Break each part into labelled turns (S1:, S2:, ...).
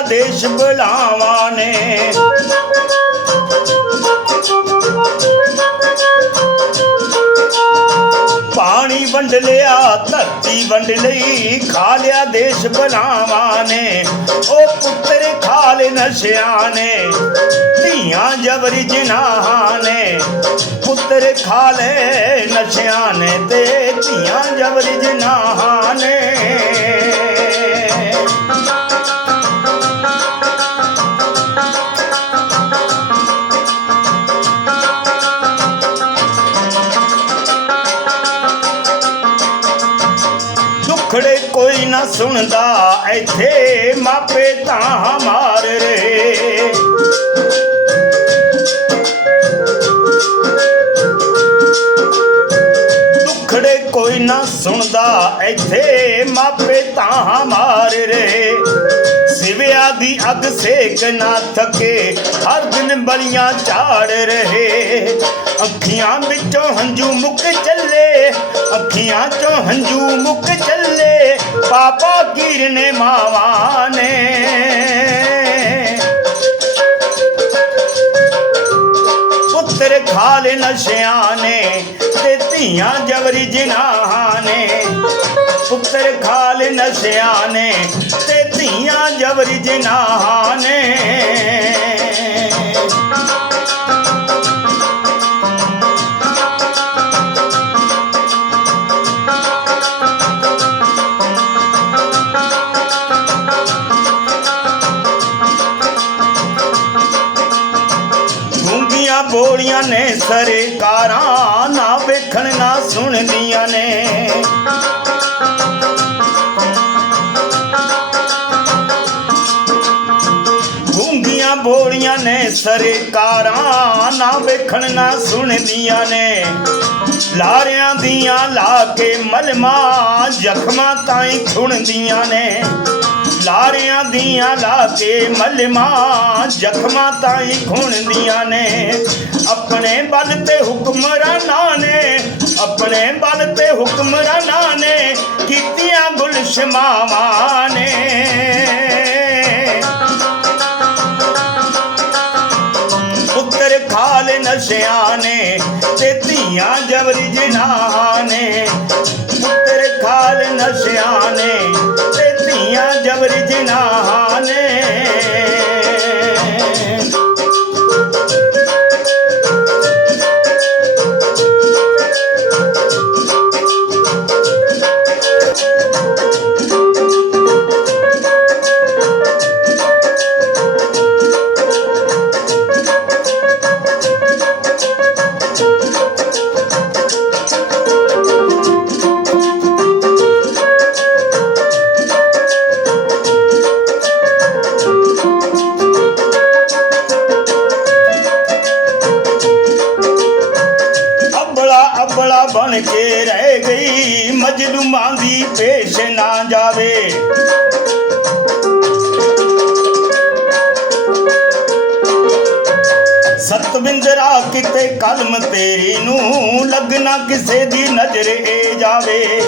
S1: ਦੇਸ਼ ਬੁਲਾਵਾਂ ਨੇ। ਪਾਣੀ ਵੰਡ ਲਿਆ, ਧਰਤੀ ਵੰਡ ਲਈ ਖਾ ਲਿਆ ਦੇਸ਼ ਬਲਾਵਾਂ ਨੇ। ਉਹ ਪੁੱਤਰ ਖਾ ਨਸ਼ਿਆਂ ਨੇ, ਧੀਆਂ ਜਬਰ ਜਨਾਹਾਂ ਨੇ। ਪੁੱਤਰ ਖਾਲੇ ਨਸ਼ਿਆਂ ਨੇ ਤੇ ਧੀਆਂ ਜਬਰ ਜਨਾਹਾਂ ਨੇ। ਨਾ ਸੁਣਦਾ, ਇੱਥੇ ਮਾਪੇ ਤਾਂ ਮਾਰ ਰਹੇ। ਦੁਖੜੇ ਕੋਈ ਨਾ ਸੁਣਦਾ, ਇੱਥੇ ਮਾਪੇ ਤਾਂ ਮਾਰ ਰਹੇ। ਸਿਵਿਆ ਦੀ ਅਗ ਸੇਕ ਨਾ ਥਕੇ, ਹਰ ਦਿਨ ਬਲੀਆਂ ਝਾੜ ਰਹੇ। ਅੱਖੀਆਂ ਵਿੱਚੋਂ ਹੰਝੂ ਮੁੱਕ ਚੱਲੇ, ਅੱਖੀਆਂ ਚੋਂ ਹੰਝੂ ਮੁੱਕ ਚੱਲੇ। ਪਾਪਾ ਕੀਰਨੇ ਮਾਵਾਂ ਨੇ। ਪੁੱਤਰ ਖਾਲ ਨਸ਼ਿਆਂ ਨੇ ਤੇ ਧੀਆਂ ਜਬਰੀ ਜਿਨਾਹਾਂ ਨੇ। ਪੁੱਤਰ ਖਾਲ ਨਸ਼ਿਆਂ ਨੇ ਤੇ ਧੀਆਂ ਜਬਰੀ ਜਿਨਾਹਾਂ ਨੇ। ਬੋਲੀਆਂ ਨੇ ਸਰਕਾਰਾਂ ਨਾ ਵੇਖਣ, ਨਾ ਸੁਣਦੀਆਂ ਨੇ। ਗੂੰਗੀਆਂ ਬੋਲੀਆਂ ਨੇ ਸਰਕਾਰਾਂ ਨਾ ਵੇਖਣ, ਨਾ ਸੁਣਦੀਆਂ ਨੇ। ਲਾਰਿਆਂ ਦੀਆਂ ਲਾ ਕੇ ਮਲਮਾ ਜ਼ਖਮਾਂ ਤਾਈਂ ਸੁਣਦੀਆਂ ਨੇ। ਲਾਰਿਆਂ ਦੀਆਂ ਲਾ ਕੇ ਮਲਮਾ ਜ਼ਖਮਾਂ ਤਾਈਂ ਖੁਣਦੀਆਂ ਨੇ। ਆਪਣੇ ਬਲ ਤੇ ਹੁਕਮਰਾਨਾਂ ਨੇ, ਆਪਣੇ ਬਲ ਤੇ ਹੁਕਮਰਾਨਾਂ ਨੇ, ਕੀਤੀਆਂ ਗੁਲਸ਼ਮਾਵਾਂ ਨੇ। ਪੁੱਤਰ ਖਾ ਨਸ਼ਿਆਂ ਨੇ, ਤੇ ਧੀਆਂ ਜਬਰੀ ਜਨਾਹਾਂ ਨੇ। ਪੁੱਤਰ ਖਾਲ ਨਸ਼ਿਆਂ ਨੇ ਤੇ ਧੀਆਂ ਜਬਰੀ ਜਨਾਹਾਂ ਨੇ। ਰਹਿ ਮਜਲੂਮਾਂ ਦੀ ਪੇਸ਼ ਨਾ ਜਾਵੇ। ਸਤਵਿੰਦਰਾ ਕਿਤੇ ਕਲਮ ਤੇਰੀ ਨੂੰ ਲੱਗਣਾ ਕਿਸੇ ਦੀ ਨਜ਼ਰ ਏ ਜਾਵੇ।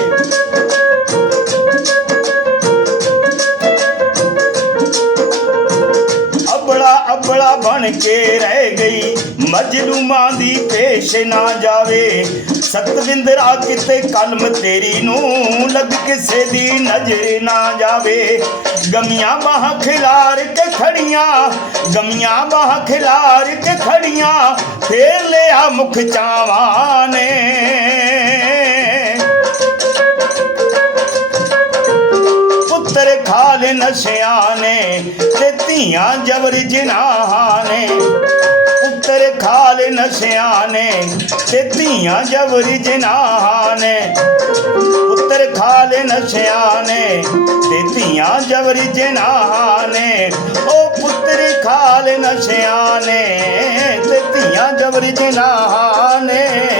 S1: ਬਣ ਕੇ ਰਹਿ ਗਈ। ਮਜਲੂਮਾਂ ਦੀ ਪੇਸ਼ ਨਾ ਜਾਵੇ। ਸਤਵਿੰਦਰਾ ਕਿਤੇ ਕਲਮ ਤੇਰੀ ਨੂੰ ਲੱਗ ਕਿਸੇ ਦੀ ਨਜ਼ਰ ਨਾ ਜਾਵੇ। ਗਮੀਆਂ ਬਾਹ ਖਿਲਾਰ ਕੇ ਖੜੀਆਂ, ਗਮੀਆਂ ਬਾਹ ਖਿਲਾਰ ਕੇ ਖੜੀਆਂ, ਫੇਰ ਲਿਆ ਮੁਖ ਚਾਵਾਂ ਨੇ। ਪੁੱਤਰ ਖਾਲ ਨਸ਼ਿਆਂ ਨੇ ਤੇ ਧੀਆਂ ਜਬਰ ਜਿਨਾਹਾਂ ਨੇ। ਪੁੱਤਰ ਖਾਲ ਨਸ਼ਿਆਂ ਨੇ ਤੇ ਧੀਆਂ ਜਬਰ ਜਿਨਾਹਾਂ ਨੇ। ਪੁੱਤਰ ਖਾਲ ਨਸ਼ਿਆਂ ਨੇ ਤੇ ਧੀਆਂ ਜਬਰ ਜਿਨਾਹਾਂ ਨੇ। ਉਹ ਪੁੱਤਰ ਖਾਲ ਨਸ਼ਿਆਂ ਨੇ ਤੇ ਧੀਆਂ ਜਬਰ ਜਿਨਾਹਾਂ ਨੇ।